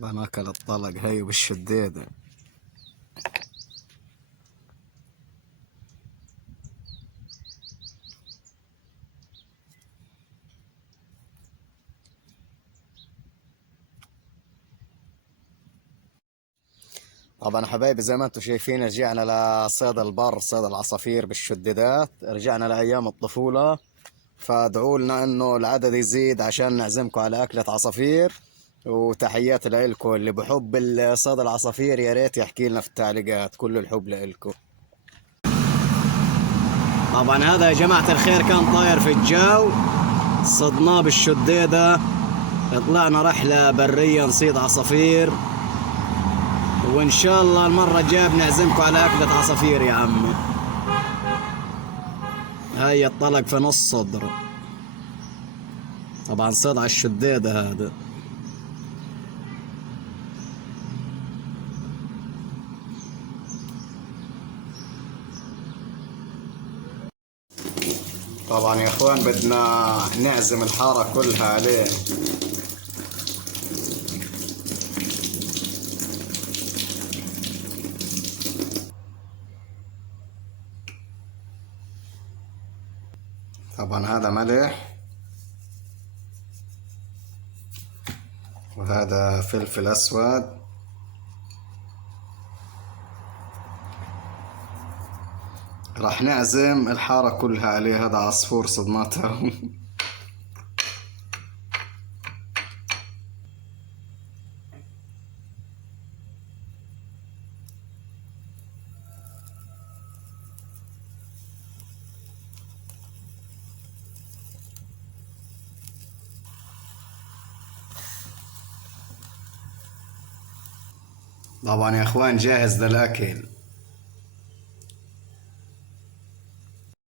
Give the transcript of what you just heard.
بناكل الطلق هي بالشديدة. طبعا حبايبي زي ما انتم شايفين رجعنا لصيد البر، صيد العصافير بالشديدات، رجعنا لأيام الطفولة. فادعوا لنا انه العدد يزيد عشان نعزمكم على أكلة عصافير. وتحياتي لكم اللي بحب صيد العصافير، يا ريت يحكي لنا في التعليقات. كل الحب لكم. طبعا هذا يا جماعة الخير كان طاير في الجو، صدناه بالشديدة. طلعنا رحلة برية نصيد عصافير، وإن شاء الله المرة الجاية بنعزمكم على أكلة عصافير يا عمي. هاي الطلق في نص صدره، طبعا صيد على الشديدة هذا. طبعا يا اخوان بدنا نعزم الحارة كلها عليه. طبعا هذا ملح، وهذا فلفل اسود، راح نعزم الحارة كلها عليه. هذا عصفور صدمته. طبعا يا اخوان جاهز للاكل.